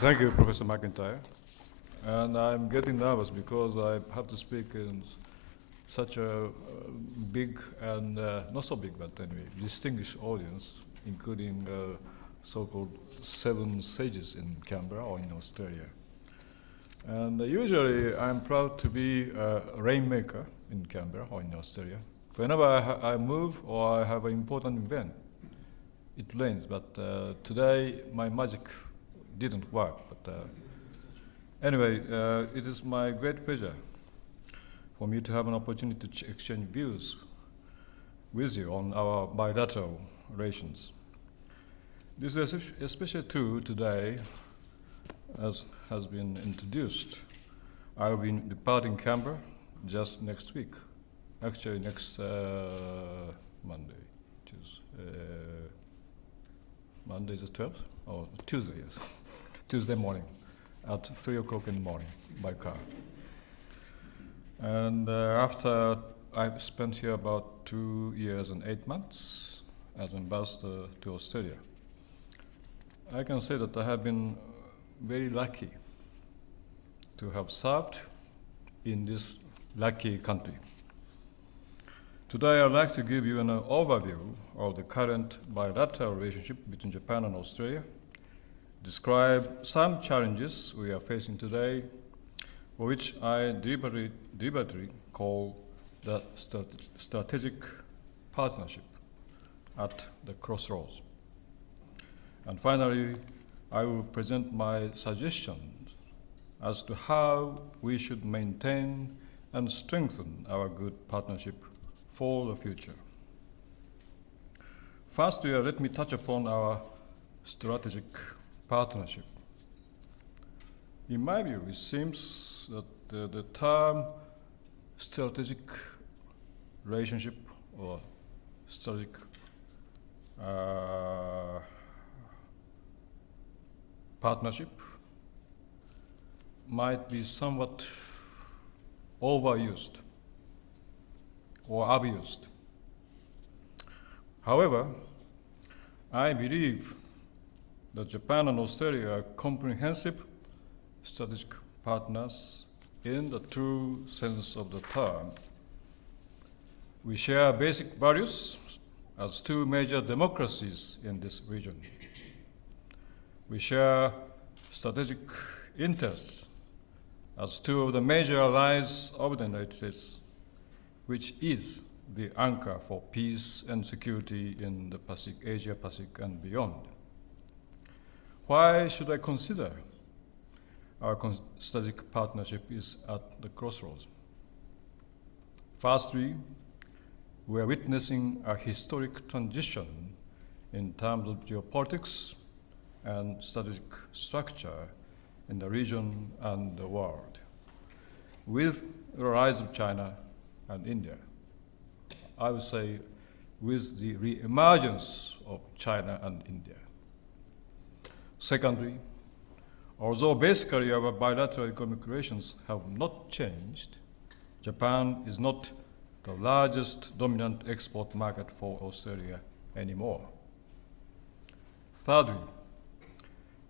Thank you, Professor McIntyre. And I'm getting nervous because I have to speak in such a big and not so big, but anyway, distinguished audience, including so-called 7 sages in Canberra or in Australia. And usually I'm proud to be a rainmaker in Canberra or in Australia. Whenever I move or I have an important event, it rains, but today my magic didn't work. But anyway, it is my great pleasure for me to have an opportunity to exchange views with you on our bilateral relations. This is especially true today, as has been introduced. I will be departing Canberra just next week. Actually, next Monday. Monday the 12th? Or Tuesday, yes. Tuesday morning at 3 o'clock in the morning by car. And after I've spent here about 2 years and 8 months as ambassador to Australia, I can say that I have been very lucky to have served in this lucky country. Today I'd like to give you an overview of the current bilateral relationship between Japan and Australia, describe some challenges we are facing today, for which I deliberately call the strategic partnership at the crossroads. And finally, I will present my suggestions as to how we should maintain and strengthen our good partnership for the future. First, let me touch upon our strategic partnership. In my view, it seems that the term strategic relationship or strategic partnership might be somewhat overused or abused. However, I believe that Japan and Australia are comprehensive strategic partners in the true sense of the term. We share basic values as 2 major democracies in this region. We share strategic interests as 2 of the major allies of the United States, which is the anchor for peace and security in the Asia Pacific and beyond. Why should I consider our strategic partnership is at the crossroads? Firstly, we are witnessing a historic transition in terms of geopolitics and strategic structure in the region and the world, with the rise of China and India. I would say with the re-emergence of China and India. Secondly, although basically our bilateral economic relations have not changed, Japan is not the largest dominant export market for Australia anymore. Thirdly,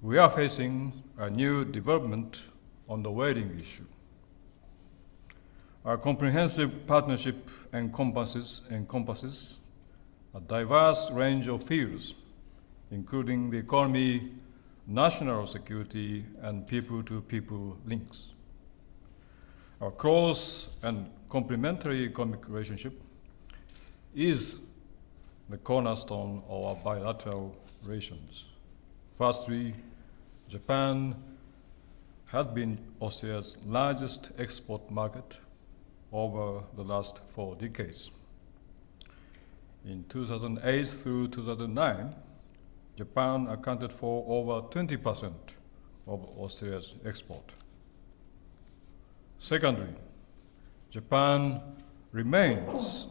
we are facing a new development on the whaling issue. Our comprehensive partnership encompasses a diverse range of fields, including the economy, national security, and people-to-people links. Our close and complementary economic relationship is the cornerstone of our bilateral relations. Firstly, Japan had been Australia's largest export market over the last 4 decades. In 2008 through 2009, Japan accounted for over 20% of Australia's export. Secondly, Japan remains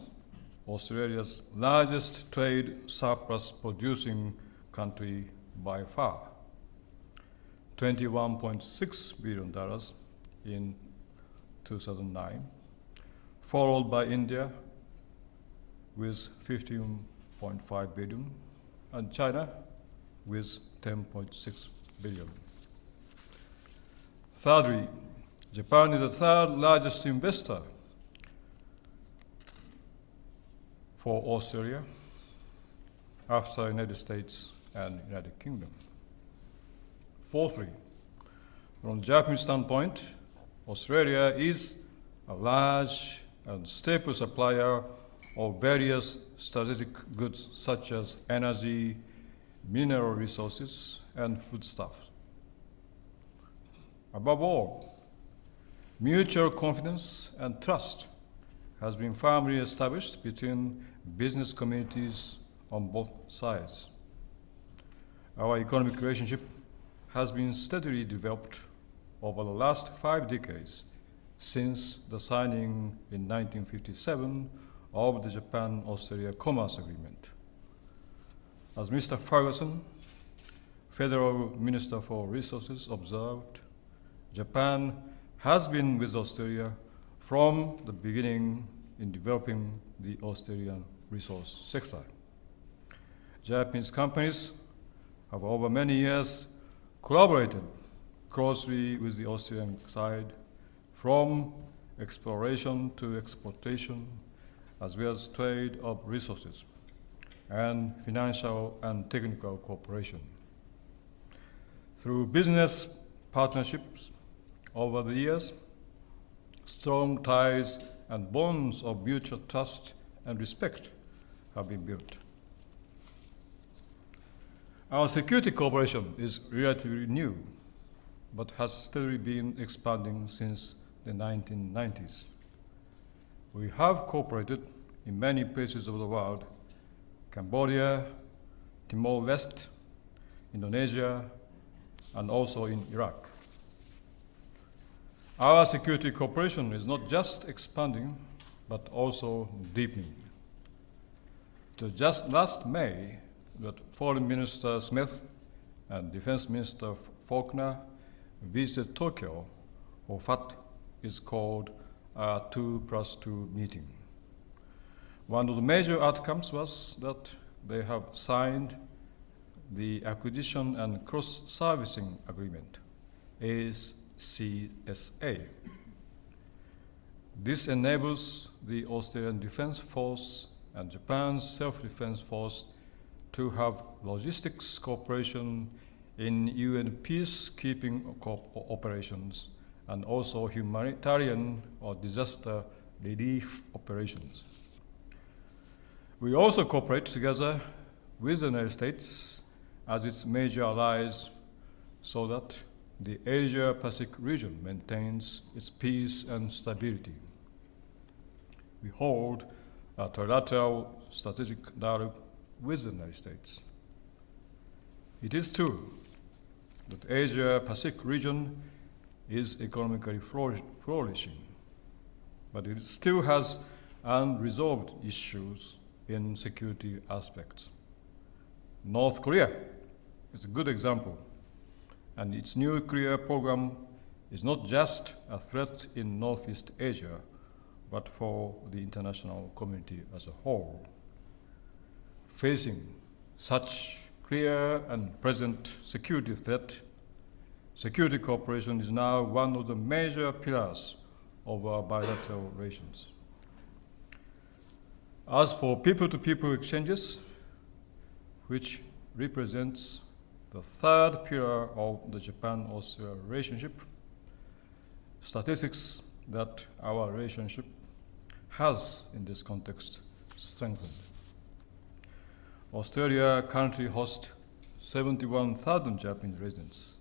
Australia's largest trade surplus producing country by far, $21.6 billion in 2009, followed by India with 15.5 billion and China with 10.6 billion. Thirdly, Japan is the third largest investor for Australia after United States and United Kingdom. Fourthly, from the Japanese standpoint, Australia is a large and stable supplier of various strategic goods such as energy, mineral resources, and foodstuffs. Above all, mutual confidence and trust has been firmly established between business communities on both sides. Our economic relationship has been steadily developed over the last 5 decades since the signing in 1957 of the Japan-Australia Commerce Agreement. As Mr. Ferguson, Federal Minister for Resources, observed, Japan has been with Australia from the beginning in developing the Australian resource sector. Japanese companies have over many years collaborated closely with the Australian side from exploration to exportation, as well as trade of resources and financial and technical cooperation. Through business partnerships over the years, strong ties and bonds of mutual trust and respect have been built. Our security cooperation is relatively new, but has steadily been expanding since the 1990s. We have cooperated in many places of the world: Cambodia, Timor-Leste, Indonesia, and also in Iraq. Our security cooperation is not just expanding, but also deepening. It was just last May that Foreign Minister Smith and Defense Minister Faulkner visited Tokyo for what is called a 2+2 meeting. One of the major outcomes was that they have signed the Acquisition and Cross-Servicing Agreement, ACSA. This enables the Australian Defence Force and Japan's Self-Defense Force to have logistics cooperation in UN peacekeeping operations and also humanitarian or disaster relief operations. We also cooperate together with the United States as its major allies so that the Asia-Pacific region maintains its peace and stability. We hold a trilateral strategic dialogue with the United States. It is true that the Asia-Pacific region is economically flourishing, but it still has unresolved issues in security aspects. North Korea is a good example, and its nuclear program is not just a threat in Northeast Asia, but for the international community as a whole. Facing such clear and present security threat, security cooperation is now one of the major pillars of our bilateral relations. As for people-to-people exchanges, which represents the third pillar of the Japan-Australia relationship, statistics that our relationship has in this context strengthened. Australia currently hosts 71,000 Japanese residents.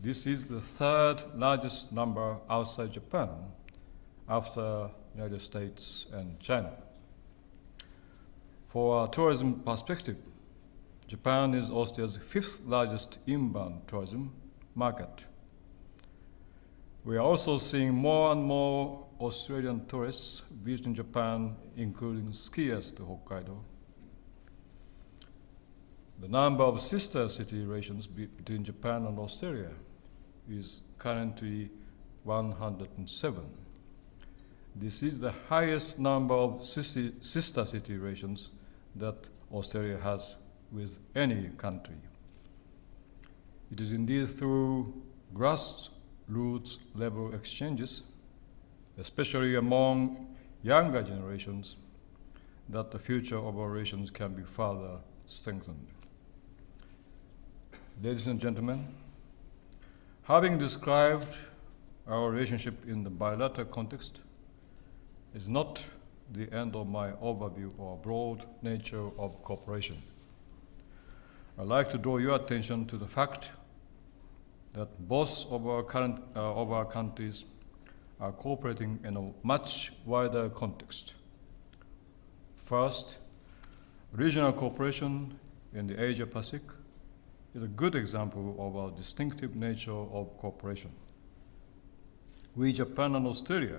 This is the third largest number outside Japan after United States and China. For a tourism perspective, Japan is Australia's 5th largest inbound tourism market. We are also seeing more and more Australian tourists visiting Japan, including skiers to Hokkaido. The number of sister city relations between Japan and Australia is currently 107. This is the highest number of sister city relations that Australia has with any country. It is indeed through roots-level exchanges, especially among younger generations, that the future of our relations can be further strengthened. Ladies and gentlemen, having described our relationship in the bilateral context is not the end of my overview or broad nature of cooperation. I'd like to draw your attention to the fact that both of our countries are cooperating in a much wider context. First, regional cooperation in the Asia-Pacific is a good example of our distinctive nature of cooperation. We, Japan and Australia,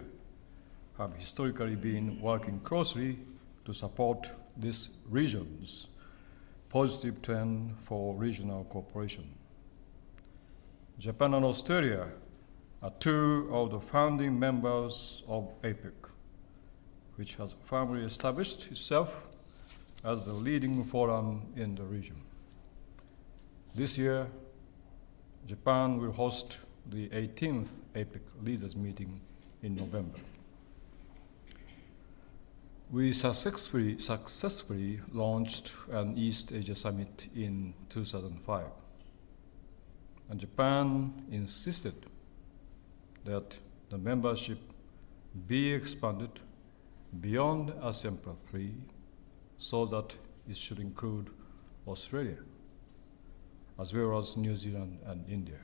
have historically been working closely to support this region's positive trend for regional cooperation. Japan and Australia are two of the founding members of A-PAC, which has firmly established itself as the leading forum in the region. This year, Japan will host the 18th A-PAC leaders meeting in November. We successfully launched an East Asia Summit in 2005, and Japan insisted that the membership be expanded beyond ASEAN Plus 3 so that it should include Australia, as well as New Zealand and India.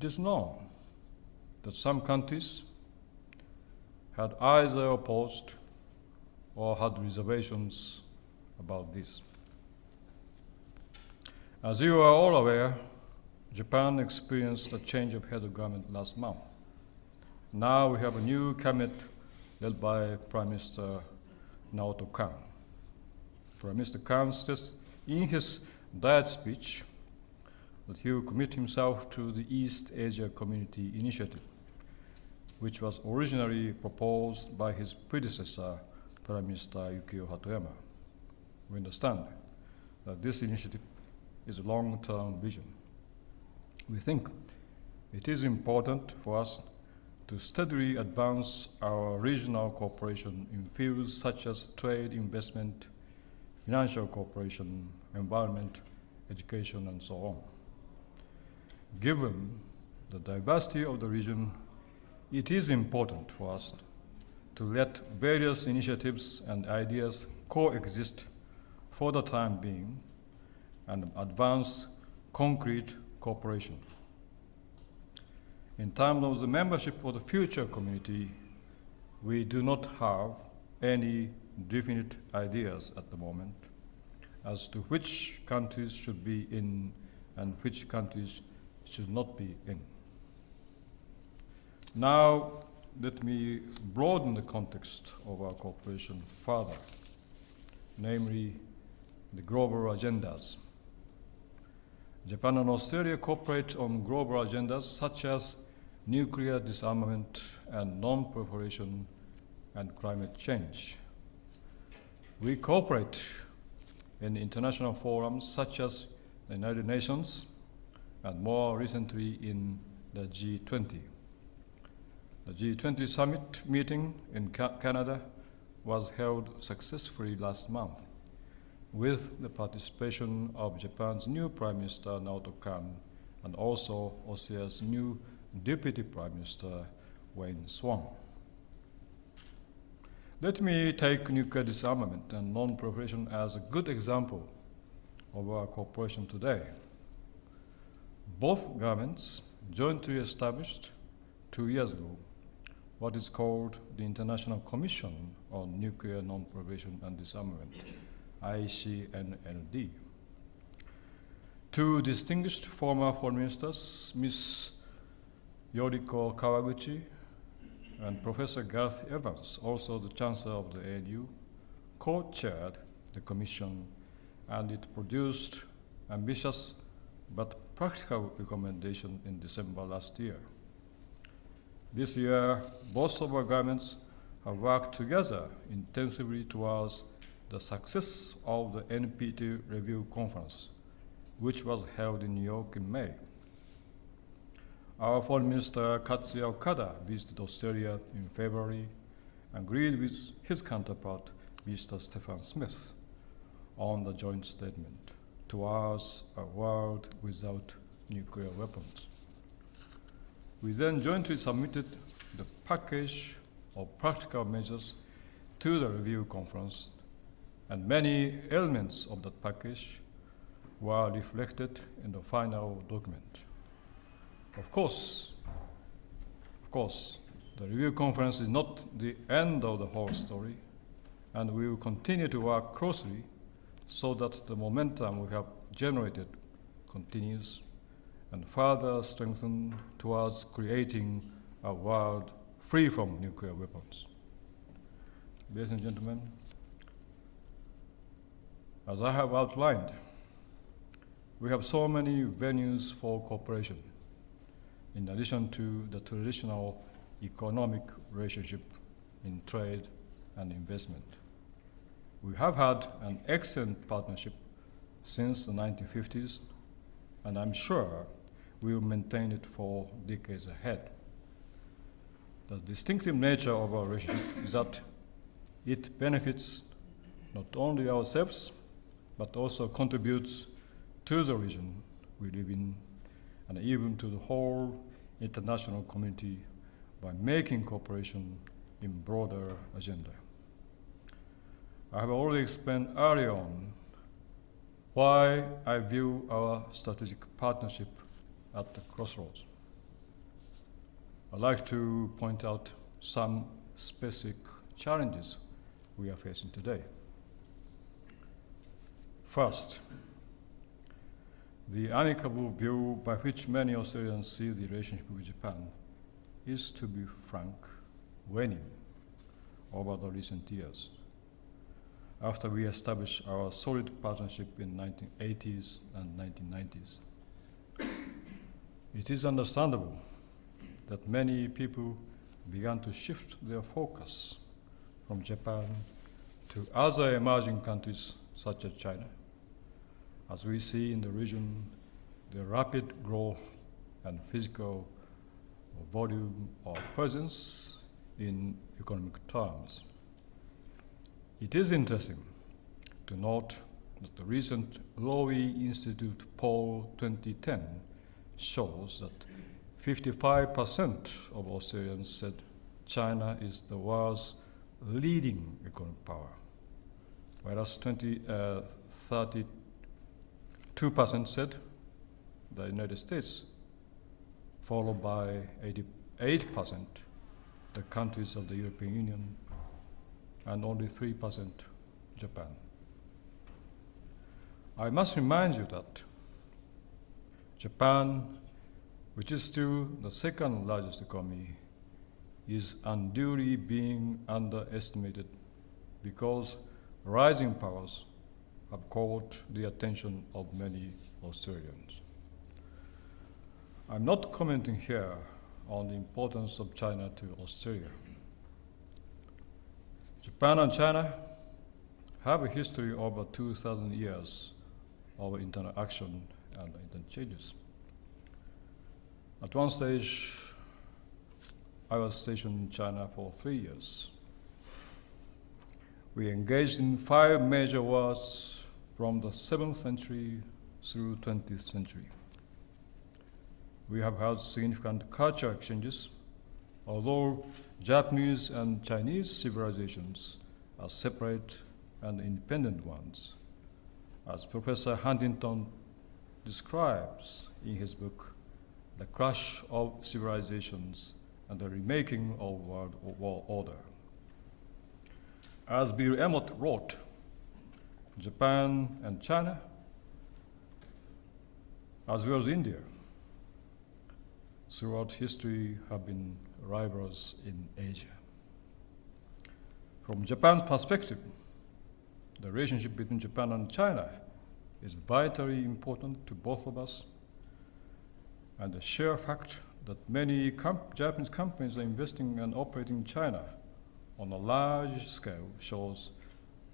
It is known that some countries had either opposed or had reservations about this. As you are all aware, Japan experienced a change of head of government last month. Now we have a new cabinet led by Prime Minister Naoto Kan. Prime Minister Kan stressed in his Diet speech that he will commit himself to the East Asia Community Initiative, which was originally proposed by his predecessor, Prime Minister Yukio Hatoyama. We understand that this initiative is a long-term vision. We think it is important for us to steadily advance our regional cooperation in fields such as trade, investment, financial cooperation, environment, education, and so on. Given the diversity of the region, it is important for us to let various initiatives and ideas coexist for the time being and advance concrete cooperation. In terms of the membership of the future community, we do not have any definite ideas at the moment as to which countries should be in and which countries should not be in. Now, let me broaden the context of our cooperation further, namely the global agendas. Japan and Australia cooperate on global agendas such as nuclear disarmament and non-proliferation and climate change. We cooperate in international forums such as the United Nations and more recently in the G20. The G20 summit meeting in Canada was held successfully last month with the participation of Japan's new Prime Minister Naoto Kan and also Australia's new Deputy Prime Minister Wayne Swan. Let me take nuclear disarmament and non-proliferation as a good example of our cooperation today. Both governments jointly established 2 years ago what is called the International Commission on Nuclear Non-Proliferation and Disarmament, ICNND. Two distinguished former foreign ministers, Ms. Yoriko Kawaguchi and Professor Garth Evans, also the Chancellor of the ANU, co-chaired the commission, and it produced ambitious but practical recommendations in December last year. This year, both of our governments have worked together intensively towards the success of the NPT Review Conference, which was held in New York in May. Our Foreign Minister Katsuya Okada visited Australia in February and agreed with his counterpart, Mr. Stephen Smith, on the joint statement towards a world without nuclear weapons. We then jointly submitted the package of practical measures to the review conference, and many elements of that package were reflected in the final document. Of course, the review conference is not the end of the whole story, and we will continue to work closely so that the momentum we have generated continues and further strengthened towards creating a world free from nuclear weapons. Ladies and gentlemen, as I have outlined, we have so many venues for cooperation, in addition to the traditional economic relationship in trade and investment. We have had an excellent partnership since the 1950s, and I'm sure we will maintain it for decades ahead. The distinctive nature of our relationship is that it benefits not only ourselves, but also contributes to the region we live in, and even to the whole international community by making cooperation a broader agenda. I have already explained earlier on why I view our strategic partnership at the crossroads. I'd like to point out some specific challenges we are facing today. First, the amicable view by which many Australians see the relationship with Japan is, to be frank, waning over the recent years, after we established our solid partnership in 1980s and 1990s. It is understandable that many people began to shift their focus from Japan to other emerging countries such as China, as we see in the region the rapid growth and physical volume of presence in economic terms. It is interesting to note that the recent Lowy Institute poll 2010 shows that 55% of Australians said China is the world's leading economic power, whereas 32% said the United States, followed by 88% the countries of the European Union, and only 3% Japan. I must remind you that Japan, which is still the second largest economy, is unduly being underestimated because rising powers have caught the attention of many Australians. I'm not commenting here on the importance of China to Australia. Japan and China have a history over 2,000 years of interaction and interchanges. At one stage, I was stationed in China for 3 years. We engaged in 5 major wars from the 7th century through 20th century. We have had significant cultural exchanges, although Japanese and Chinese civilizations are separate and independent ones, as Professor Huntington describes in his book, The Clash of Civilizations and the Remaking of World Order. As Bill Emmott wrote, Japan and China, as well as India, throughout history have been rivals in Asia. From Japan's perspective, the relationship between Japan and China is vitally important to both of us, and the sheer fact that many Japanese companies are investing and operating in China on a large scale shows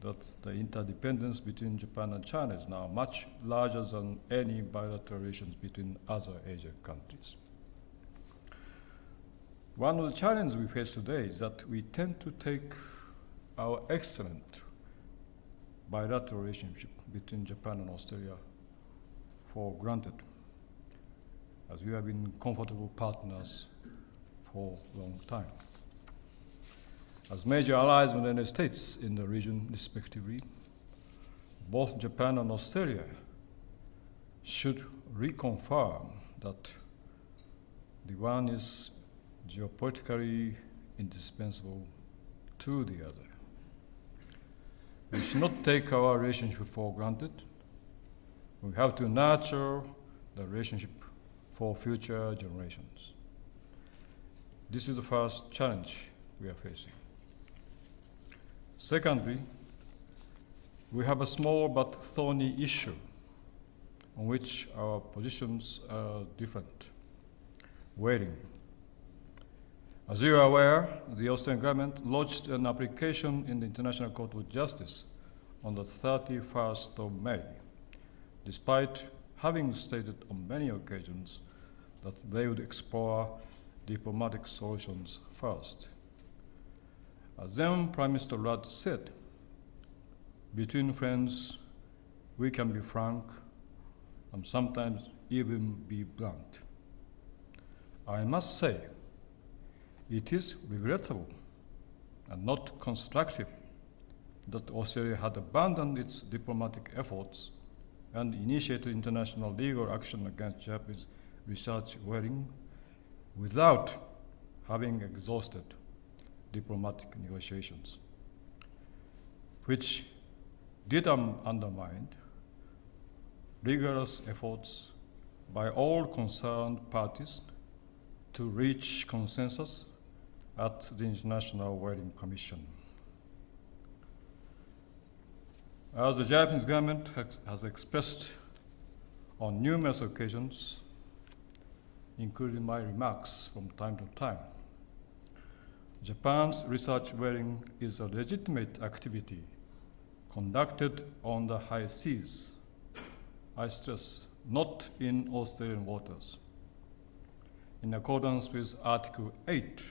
that the interdependence between Japan and China is now much larger than any bilateral relations between other Asian countries. One of the challenges we face today is that we tend to take our excellent bilateral relationship between Japan and Australia for granted, as we have been comfortable partners for a long time. As major allies of the United States in the region, respectively, both Japan and Australia should reconfirm that the one is geopolitically indispensable to the other. We should not take our relationship for granted. We have to nurture the relationship for future generations. This is the first challenge we are facing. Secondly, we have a small but thorny issue on which our positions are different: whaling. As you are aware, the Australian government lodged an application in the International Court of Justice on the 31st of May, despite having stated on many occasions that they would explore diplomatic solutions first. As then Prime Minister Rudd said, between friends, we can be frank and sometimes even be blunt. I must say, it is regrettable and not constructive that Australia had abandoned its diplomatic efforts and initiated international legal action against Japanese research whaling without having exhausted diplomatic negotiations, which did undermine rigorous efforts by all concerned parties to reach consensus at the International Whaling Commission. As the Japanese government has expressed on numerous occasions, including my remarks from time to time, Japan's research whaling is a legitimate activity conducted on the high seas, I stress, not in Australian waters, in accordance with Article 8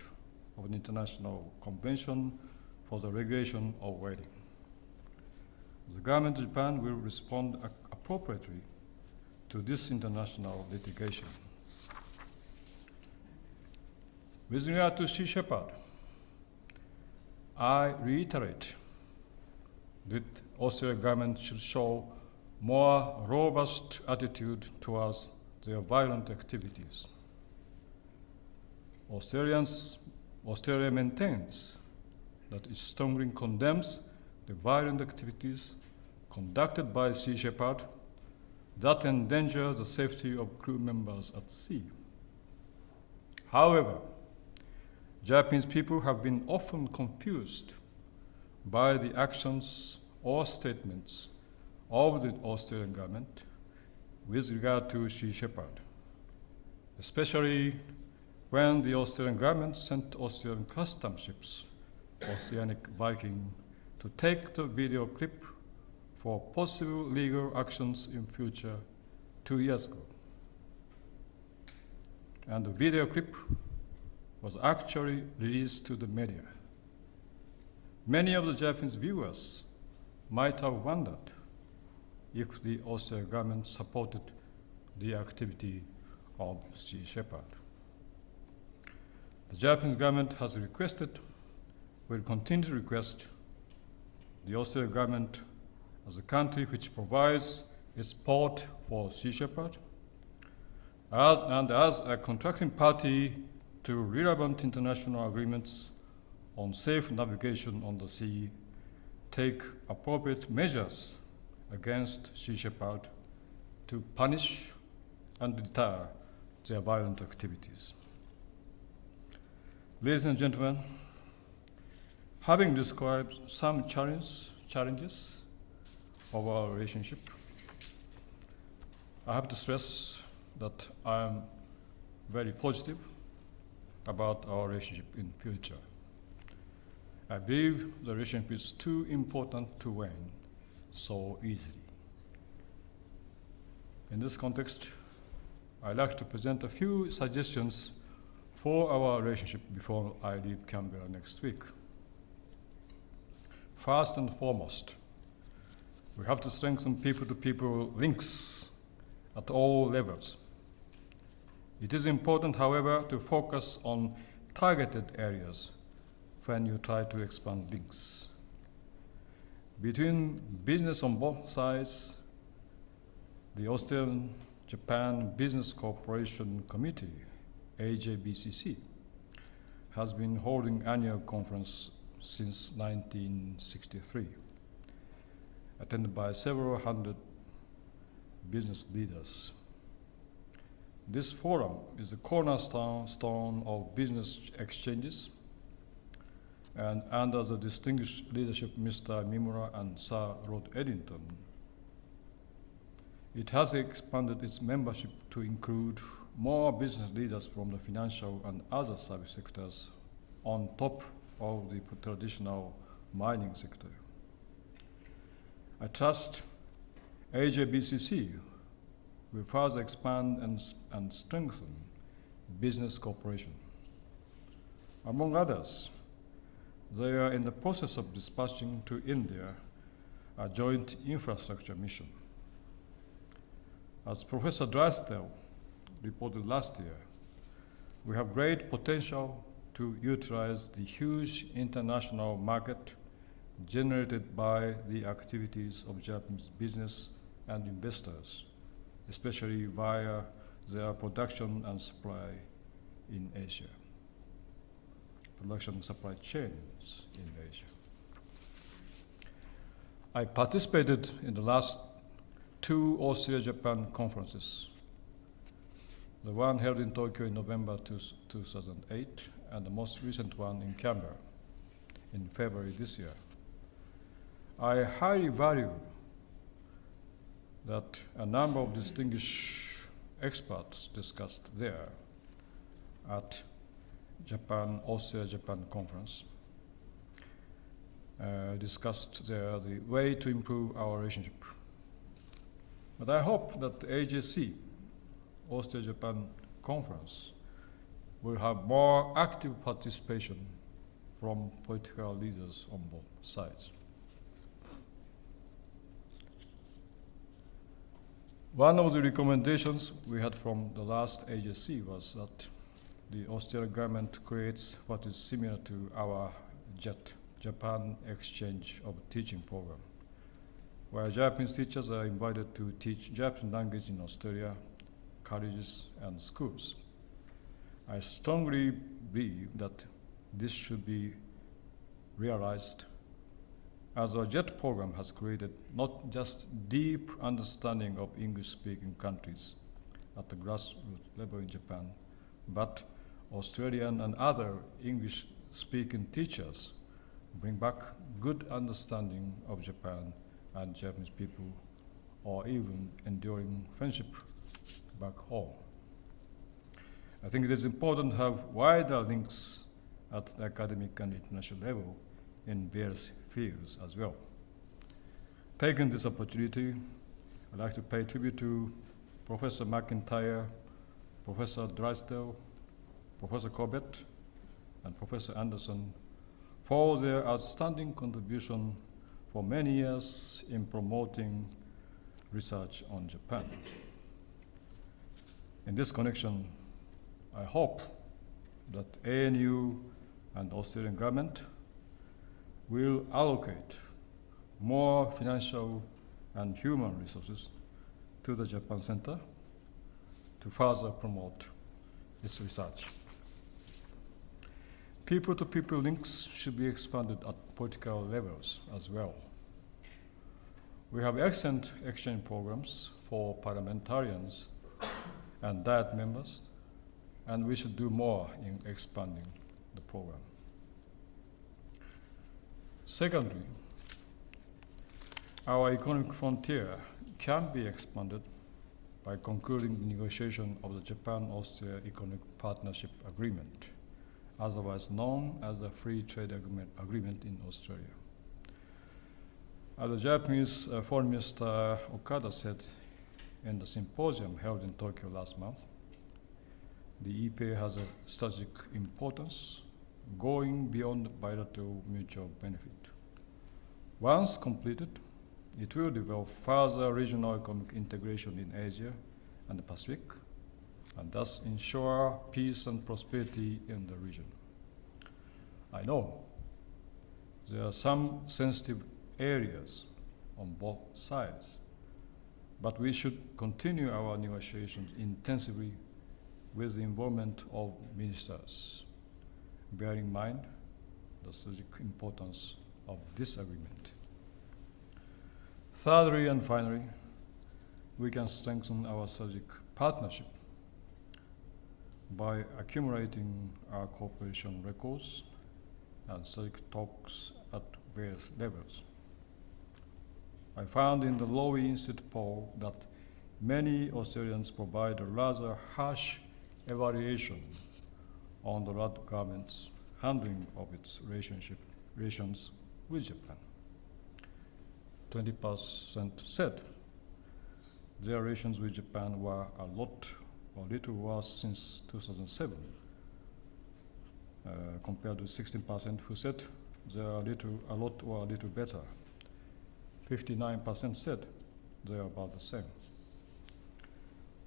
of the International Convention for the Regulation of Whaling. The government of Japan will respond appropriately to this international litigation. With regard to Sea Shepherd, I reiterate that the Australian government should show more robust attitude towards their violent activities. Australia maintains that it strongly condemns the violent activities conducted by Sea Shepherd that endanger the safety of crew members at sea. However, Japanese people have been often confused by the actions or statements of the Australian government with regard to Sea Shepherd, especially when the Australian government sent Australian custom ships, Oceanic Viking, to take the video clip for possible legal actions in future 2 years ago. And the video clip was actually released to the media. Many of the Japanese viewers might have wondered if the Australian government supported the activity of Sea Shepherd. The Japanese government has requested, will continue to request, the Australian government as a country which provides its support for Sea Shepherd, and as a contracting party to relevant international agreements on safe navigation on the sea, take appropriate measures against Sea Shepherd to punish and deter their violent activities. Ladies and gentlemen, having described some challenges of our relationship, I have to stress that I am very positive about our relationship in future. I believe the relationship is too important to wane so easily. In this context, I'd like to present a few suggestions for our relationship before I leave Canberra next week. First and foremost, we have to strengthen people-to-people links at all levels. It is important, however, to focus on targeted areas when you try to expand links. Between business on both sides, the Australian-Japan Business Cooperation Committee, AJBCC, has been holding annual conference since 1963, attended by several hundred business leaders. This forum is the cornerstone of business exchanges, and under the distinguished leadership of Mr. Mimura and Sir Rod Eddington, it has expanded its membership to include more business leaders from the financial and other service sectors on top of the traditional mining sector. I trust AJBCC will further expand and strengthen business cooperation. Among others, they are in the process of dispatching to India a joint infrastructure mission. As Professor Drysdale reported last year, we have great potential to utilize the huge international market generated by the activities of Japanese business and investors, especially via their production and supply in Asia, production and supply chains in Asia. I participated in the last two Australia-Japan conferences, the one held in Tokyo in November 2008 and the most recent one in Canberra in February this year. I highly value that a number of distinguished experts discussed there at Australia-Japan conference, discussed there the way to improve our relationship. But I hope that the AJC, Australia-Japan conference, will have more active participation from political leaders on both sides. One of the recommendations we had from the last AJC was that the Australian government creates what is similar to our JET, Japan Exchange of Teaching Program, where Japanese teachers are invited to teach Japanese language in Australia, colleges and schools. I strongly believe that this should be realized, as our JET program has created not just deep understanding of English-speaking countries at the grassroots level in Japan, but Australian and other English-speaking teachers bring back good understanding of Japan and Japanese people, or even enduring friendship back home. I think it is important to have wider links at the academic and international level in various fields as well. Taking this opportunity, I'd like to pay tribute to Professor McIntyre, Professor Drysdale, Professor Corbett, and Professor Anderson for their outstanding contribution for many years in promoting research on Japan. In this connection, I hope that ANU and Australian government will allocate more financial and human resources to the Japan Center to further promote its research. People-to-people links should be expanded at political levels as well. We have excellent exchange programs for parliamentarians and Diet members, and we should do more in expanding the program. Secondly, our economic frontier can be expanded by concluding the negotiation of the Japan-Austria Economic Partnership Agreement, otherwise known as the Free Trade Agreement in Australia. As the Japanese Foreign Minister Okada said in the symposium held in Tokyo last month, The EPA has a strategic importance, going beyond bilateral mutual benefit. Once completed, it will develop further regional economic integration in Asia and the Pacific, and thus ensure peace and prosperity in the region. I know there are some sensitive areas on both sides, but we should continue our negotiations intensively with the involvement of ministers, bearing in mind the strategic importance of this agreement. Thirdly and finally, we can strengthen our strategic partnership by accumulating our cooperation records and strategic talks at various levels. I found in the Lowy Institute poll that many Australians provide a rather harsh evaluation on the Rudd government's handling of its relations with Japan. 20% said their relations with Japan were a little worse since 2007, compared to 16% who said they are a lot or a little better. 59% said they are about the same.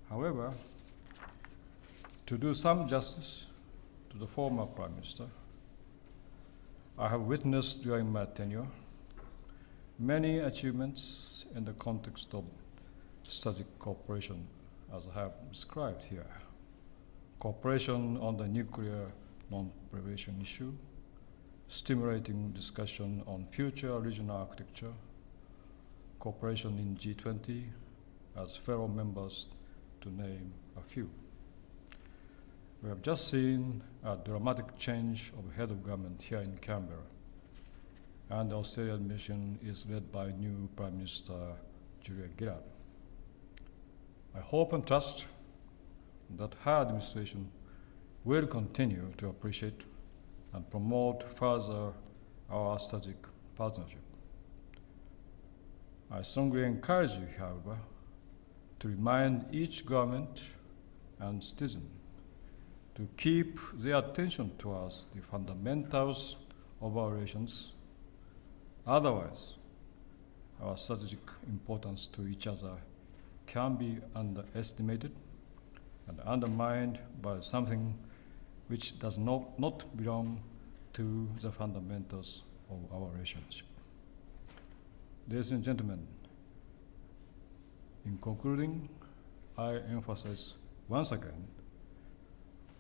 However, to do some justice to the former Prime Minister, I have witnessed during my tenure many achievements in the context of strategic cooperation, as I have described here. Cooperation on the nuclear non-proliferation issue, stimulating discussion on future regional architecture, cooperation in G20 as fellow members, to name a few. We have just seen a dramatic change of head of government here in Canberra, and the Australian mission is led by new Prime Minister Julia Gillard. I hope and trust that her administration will continue to appreciate and promote further our strategic partnership. I strongly encourage you, however, to remind each government and citizen to keep their attention towards the fundamentals of our relations. Otherwise, our strategic importance to each other can be underestimated and undermined by something which does not belong to the fundamentals of our relationship. Ladies and gentlemen, in concluding, I emphasize once again,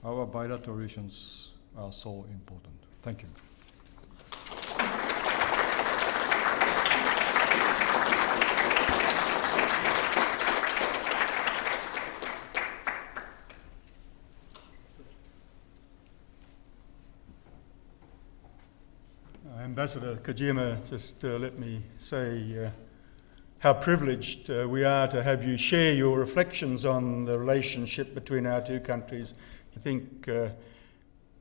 our bilateral relations are so important. Thank you. Ambassador Kojima, just let me say how privileged we are to have you share your reflections on the relationship between our two countries. I think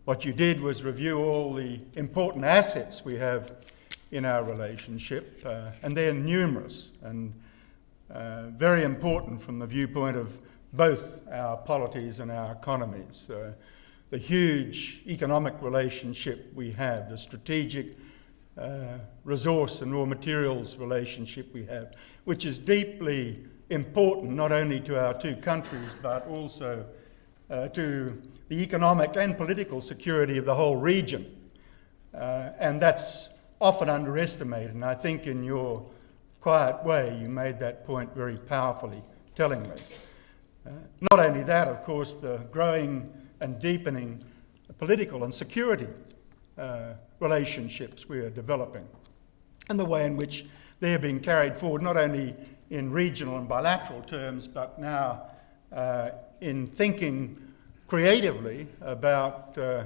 what you did was review all the important assets we have in our relationship, and they're numerous and very important from the viewpoint of both our polities and our economies. The huge economic relationship we have, the strategic resource and raw materials relationship we have, which is deeply important not only to our two countries but also to the economic and political security of the whole region. And that's often underestimated, and I think in your quiet way you made that point very powerfully, tellingly. Not only that, of course, the growing and deepening political and security relationships we are developing, and the way in which they're being carried forward not only in regional and bilateral terms, but now in thinking creatively about the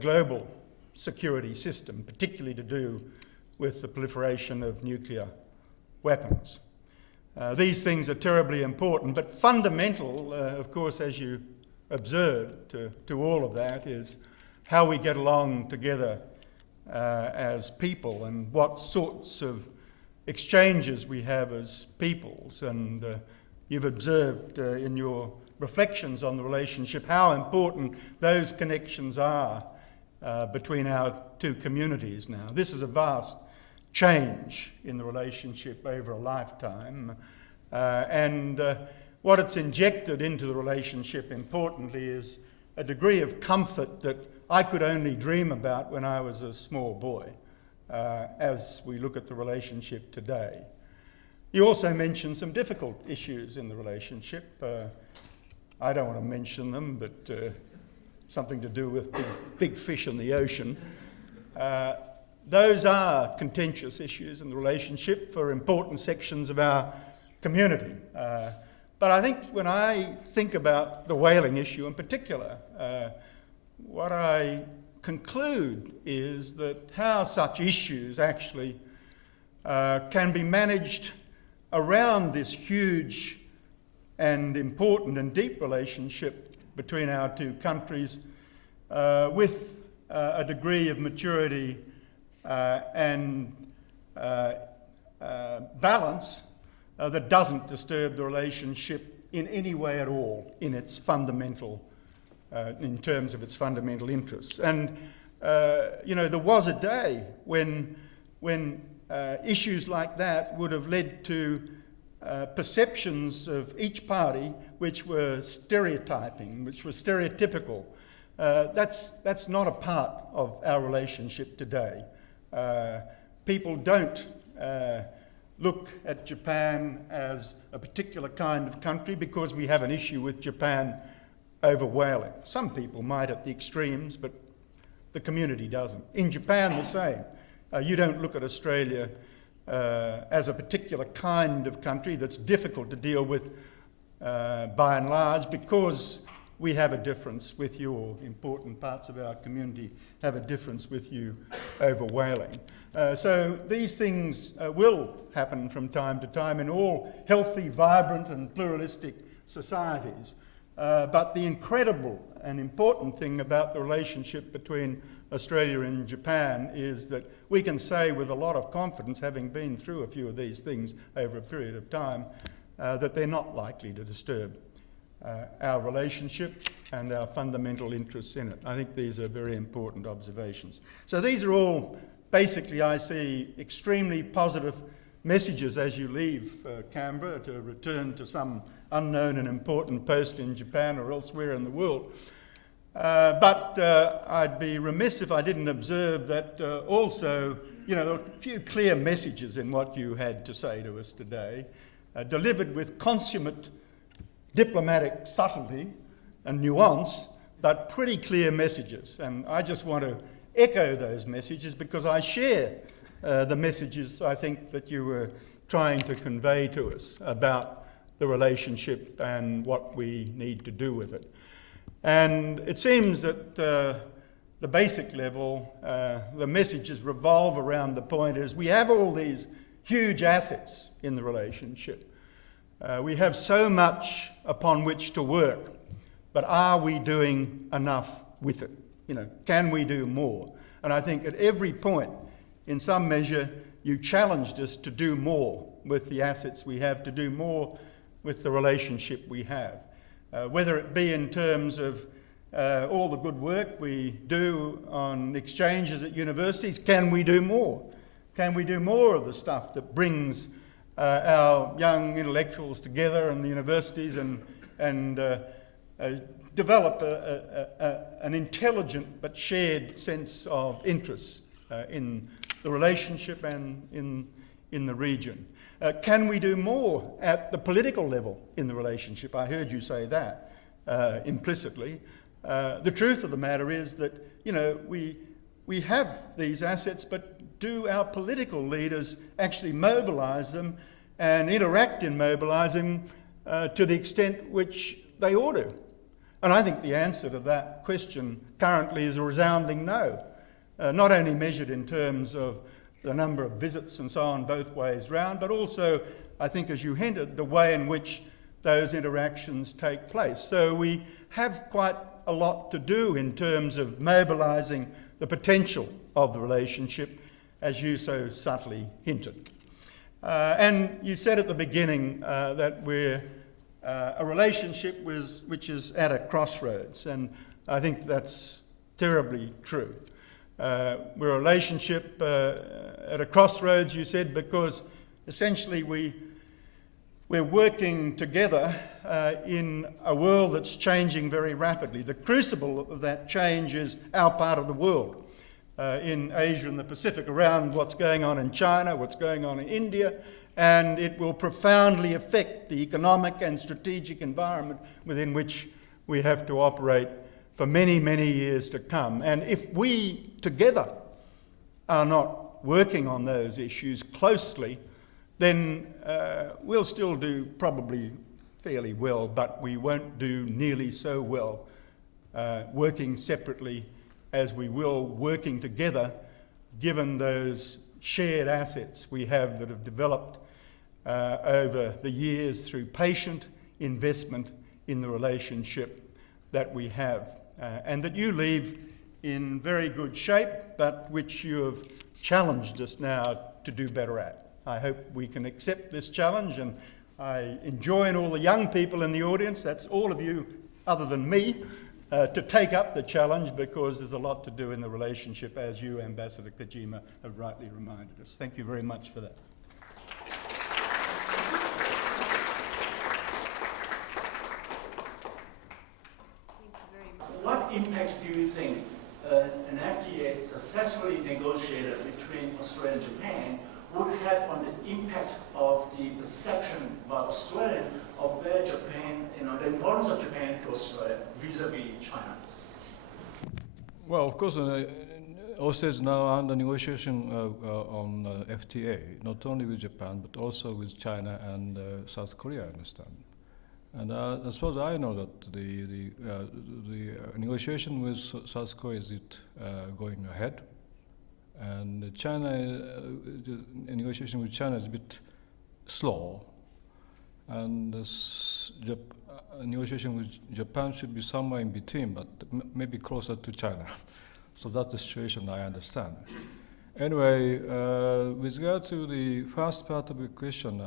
global security system, particularly to do with the proliferation of nuclear weapons. These things are terribly important, but fundamental, of course, as you observed to all of that, is how we get along together as people and what sorts of exchanges we have as peoples. And you've observed in your reflections on the relationship, how important those connections are between our two communities now. This is a vast change in the relationship over a lifetime, and what it's injected into the relationship, importantly, is a degree of comfort that I could only dream about when I was a small boy, as we look at the relationship today. You also mentioned some difficult issues in the relationship. I don't want to mention them, but something to do with big fish in the ocean. Those are contentious issues in the relationship for important sections of our community. But I think when I think about the whaling issue in particular, what I conclude is that how such issues actually can be managed around this huge and important and deep relationship between our two countries with a degree of maturity and balance that doesn't disturb the relationship in any way at all in its fundamental, in terms of its fundamental interests. And, you know, there was a day when issues like that would have led to perceptions of each party which were stereotyping, which were stereotypical. That's not a part of our relationship today. People don't look at Japan as a particular kind of country because we have an issue with Japan over whaling. Some people might at the extremes, but the community doesn't. In Japan, the same. You don't look at Australia as a particular kind of country that's difficult to deal with by and large because we have a difference with you, or important parts of our community have a difference with you over whaling. So these things will happen from time to time in all healthy, vibrant and pluralistic societies. But the incredible and important thing about the relationship between Australia and Japan is that we can say with a lot of confidence, having been through a few of these things over a period of time, that they're not likely to disturb our relationship and our fundamental interests in it. I think these are very important observations. So these are all basically, I see, extremely positive messages as you leave Canberra to return to some unknown and important post in Japan or elsewhere in the world. But I'd be remiss if I didn't observe that also, you know, there are a few clear messages in what you had to say to us today, delivered with consummate diplomatic subtlety and nuance, but pretty clear messages. And I just want to echo those messages because I share the messages I think that you were trying to convey to us about the relationship and what we need to do with it. And it seems that the basic level, the messages revolve around the point is we have all these huge assets in the relationship. We have so much upon which to work, but are we doing enough with it? You know, can we do more? And I think at every point, in some measure, you challenged us to do more with the assets we have, to do more with the relationship we have. Whether it be in terms of all the good work we do on exchanges at universities, can we do more? Can we do more of the stuff that brings our young intellectuals together in the universities and develop an intelligent but shared sense of interest in the relationship and in the region? Can we do more at the political level in the relationship? I heard you say that implicitly. The truth of the matter is that, you know, we have these assets, but do our political leaders actually mobilise them and interact in mobilising to the extent which they ought to? And I think the answer to that question currently is a resounding no, not only measured in terms of the number of visits and so on both ways round, but also, I think as you hinted, the way in which those interactions take place. So we have quite a lot to do in terms of mobilising the potential of the relationship, as you so subtly hinted. And you said at the beginning that we're a relationship which is at a crossroads, and I think that's terribly true. We're a relationship at a crossroads, you said, because essentially we're working together in a world that's changing very rapidly. The crucible of that change is our part of the world, in Asia and the Pacific, around what's going on in China, what's going on in India, and it will profoundly affect the economic and strategic environment within which we have to operate for many, many years to come. And if we together are not working on those issues closely, then we'll still do probably fairly well, but we won't do nearly so well working separately as we will working together, given those shared assets we have that have developed over the years through patient investment in the relationship that we have, and that you leave in very good shape, but which you have challenged us now to do better at. I hope we can accept this challenge, and I enjoin all the young people in the audience, that's all of you other than me, to take up the challenge, because there's a lot to do in the relationship, as you, Ambassador Kojima, have rightly reminded us. Thank you very much for that. What impact do you think an FTA successfully negotiated between Australia and Japan would have on the impact of the perception by Australia of where Japan, the importance of Japan to Australia vis-a-vis China? Well, of course, Australia is now under negotiation on FTA, not only with Japan, but also with China and South Korea, I understand. And as far as I know, that the negotiation with South Korea is going ahead, and China, the negotiation with China is a bit slow, and negotiation with Japan should be somewhere in between, but maybe closer to China. So that's the situation I understand. Anyway, with regard to the first part of the question,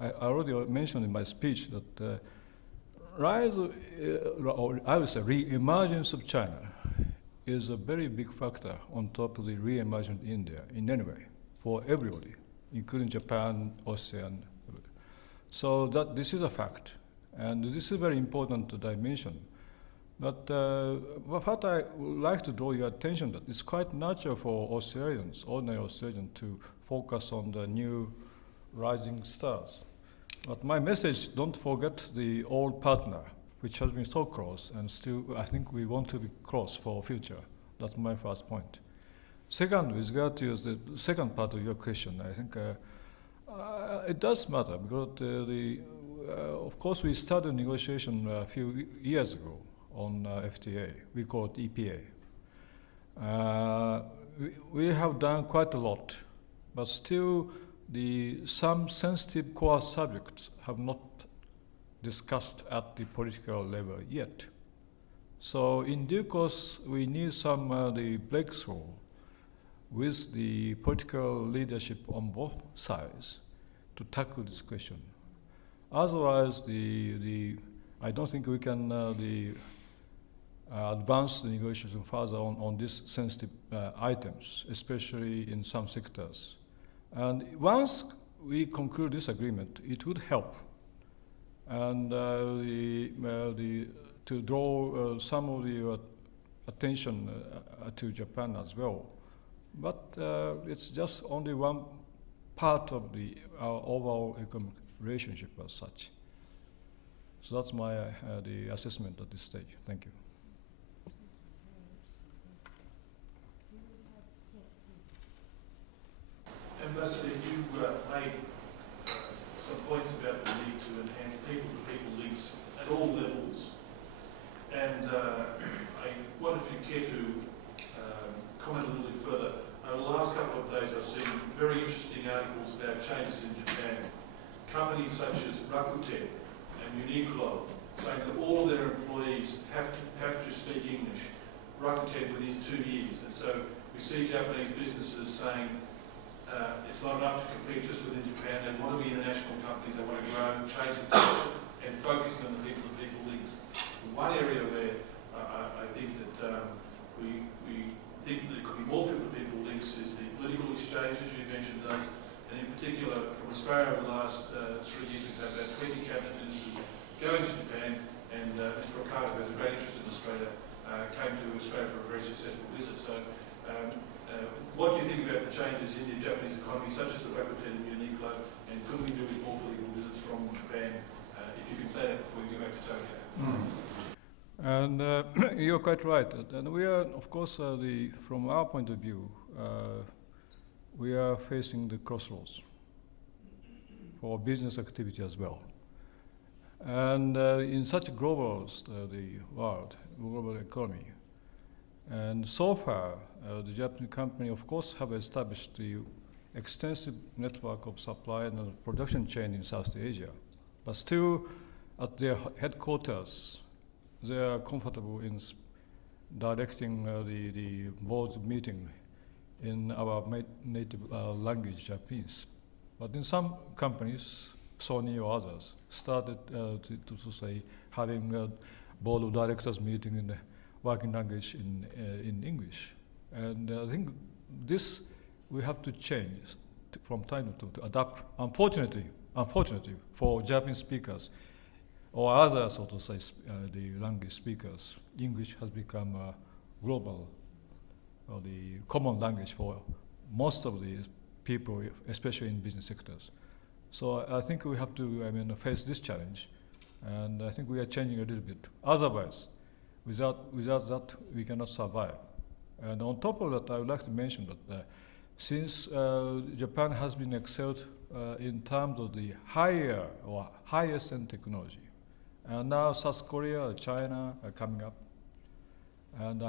I already mentioned in my speech that rise, or I would say re-emergence of China is a very big factor on top of the re-emergent India in any way, for everybody, including Japan, Australia. So that this is a fact, and this is a very important dimension. But what I would like to draw your attention that it's quite natural for Australians, ordinary Australians, to focus on the new rising stars. But my message, don't forget the old partner, which has been so close, and still I think we want to be close for future. That's my first point. Second, with regard to the second part of your question, I think it does matter, because of course we started negotiation a few years ago on FTA. We call it EPA. We have done quite a lot, but still some sensitive core subjects have not discussed at the political level yet. So in due course, we need some the breakthrough with the political leadership on both sides to tackle this question. Otherwise, I don't think we can advance the negotiation further on these sensitive items, especially in some sectors. And once we conclude this agreement, it would help, and to draw some of the attention to Japan as well. But it's just only one part of our overall economic relationship as such. So that's my the assessment at this stage. Thank you. Ambassador, you made some points about the need to enhance people-to-people links at all levels. And I wonder if you care to comment a little bit further. Over the last couple of days, I've seen very interesting articles about changes in Japan. Companies such as Rakuten and Uniqlo saying that all of their employees have to speak English. Rakuten within 2 years. And so we see Japanese businesses saying it's not enough to compete just within Japan. They want to be international companies. They want to grow, change the culture, and and focusing on the people-to-people links. One area where I think that we think there could be more people-to-people links is the political exchanges you mentioned those, and in particular from Australia over the last 3 years we've had about 20 cabinet ministers going to Japan, and Mr. Okada, who has a great interest in Australia, came to Australia for a very successful visit. So what do you think about the changes in the Japanese economy, such as the Rakuten and Uniqlo, and could we do with more political visits from Japan, if you can say that before you go back to Tokyo? And you're quite right. And we are, of course, from our point of view, we are facing the crossroads for business activity as well. And in such a global global economy, and so far, the Japanese company, of course, have established the extensive network of supply and production chain in South Asia. But still, at their headquarters, they are comfortable in directing the board's meeting in our native language, Japanese. But in some companies, Sony or others, started to say having board of directors meeting in the working language in English. And I think this we have to change from time to adapt. Unfortunately, for Japanese speakers or other, so to say, the language speakers, English has become global, or the common language for most of the people, especially in business sectors. So I think we have to, face this challenge, and I think we are changing a little bit. Otherwise, without that, we cannot survive. And on top of that, I would like to mention that since Japan has been excelled in terms of the higher or highest end technology, and now South Korea, China are coming up, and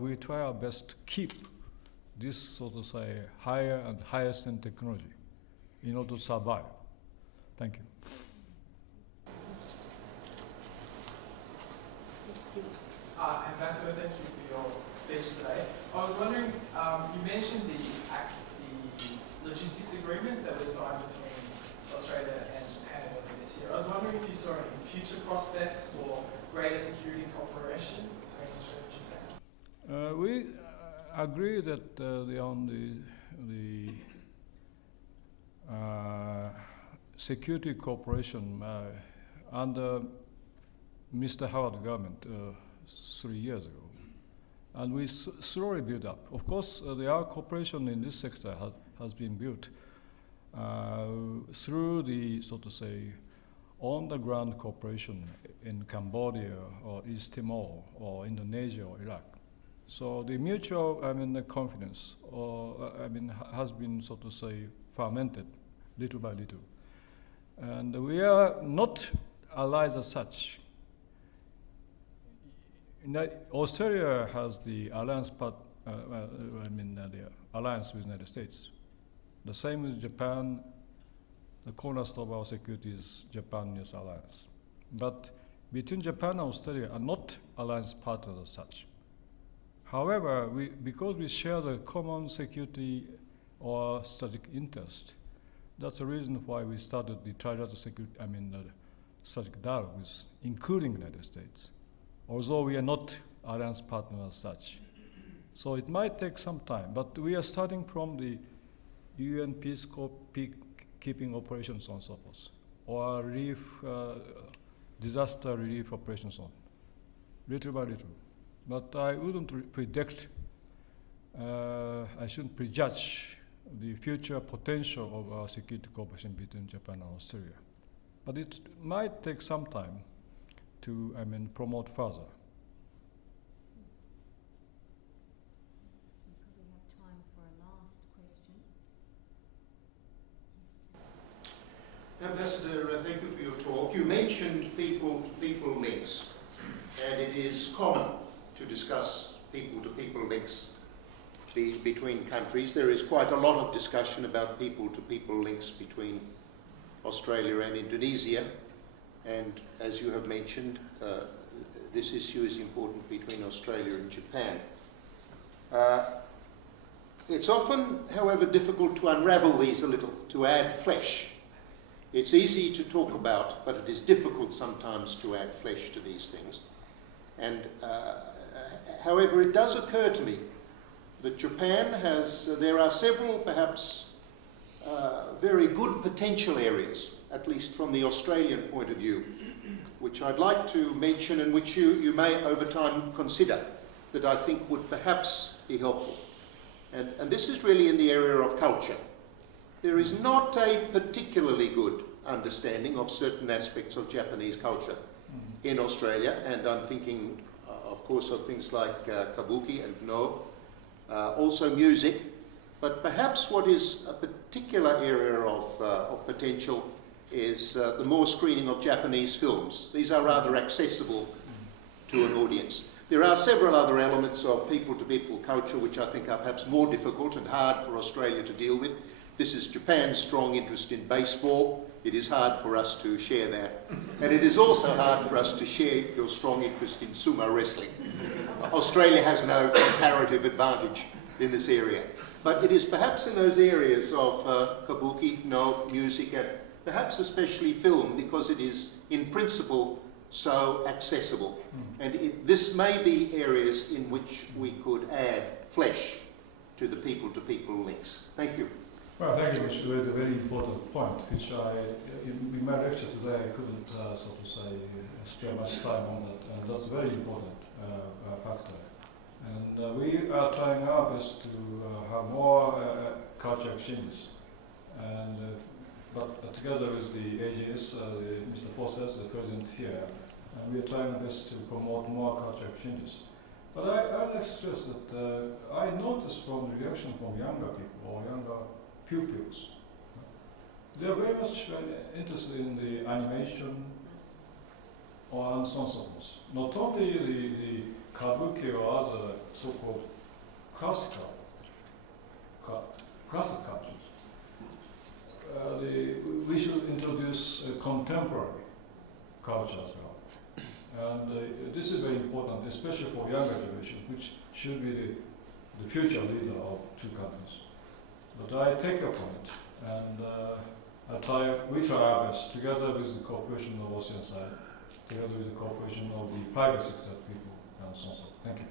we try our best to keep this, so to say, higher and highest end technology in order to survive. Thank you. Ambassador, thank you for your speech today. I was wondering, you mentioned the logistics agreement that was signed between Australia and Japan earlier this year. I was wondering if you saw any future prospects for greater security cooperation between Australia and Japan. We agree that on the security cooperation under Mr. Howard government 3 years ago, and we slowly build up. Of course, our cooperation in this sector has been built through the, so to say, on-the-ground cooperation in Cambodia or East Timor or Indonesia or Iraq. So the mutual, confidence, has been, so to say, fermented little by little. And we are not allies as such. Australia has the alliance the alliance with the United States. The same with Japan. The cornerstone of our security is Japan-US alliance. But between Japan and Australia are not alliance partners as such. However, because we share the common security or strategic interest, that's the reason why we started the trilateral security, strategic dialogues, including the United States, although we are not alliance partners as such. So it might take some time, but we are starting from the UN peacekeeping operations on so forth, or disaster relief operations on, little by little. But I wouldn't predict, I shouldn't prejudge the future potential of our security cooperation between Japan and Australia. But it might take some time to, promote further. We probably have time for a last question. Ambassador, thank you for your talk. You mentioned people-to-people links, and it is common to discuss people-to-people links between countries. There is quite a lot of discussion about people-to-people links between Australia and Indonesia, and as you have mentioned, this issue is important between Australia and Japan. It's often, however, difficult to unravel these a little, to add flesh It's easy to talk about, but it is difficult sometimes to add flesh to these things. And however, it does occur to me that Japan has, there are several perhaps very good potential areas, at least from the Australian point of view, which I'd like to mention and which you may over time consider, that I think would perhaps be helpful. And this is really in the area of culture. There is not a particularly good understanding of certain aspects of Japanese culture in Australia, and I'm thinking, of course, of things like kabuki and no, also music, but perhaps what is a particular area of potential is the more screening of Japanese films. These are rather accessible to an audience. There are several other elements of people-to-people culture which I think are perhaps more difficult and hard for Australia to deal with. This is Japan's strong interest in baseball. It is hard for us to share that. And it is also hard for us to share your strong interest in sumo wrestling. Australia has no comparative advantage in this area. But it is perhaps in those areas of kabuki, no, music, and perhaps especially film, because it is in principle so accessible. And this may be areas in which we could add flesh to the people-to-people links. Thank you. Well, thank you, Mr. You raised a very important point, which in my lecture today, I couldn't, so to say, spare much time on that, and that's a very important factor. And we are trying our best to have more culture exchanges, and but together with the AGS, Mr. Forces, the president here, and we are trying our best to promote more culture exchanges. But I like to stress that I noticed from the reaction from younger people or younger pupils, they are very much interested in the animation or so on. Not only the kabuki or other so-called classic cultures. We should introduce contemporary culture as well. And this is very important, especially for younger generation, which should be the future leader of two countries. But I take your point, and we try our best, together with the cooperation of Oceanside, together with the cooperation of the private sector people, and so on. Thank you.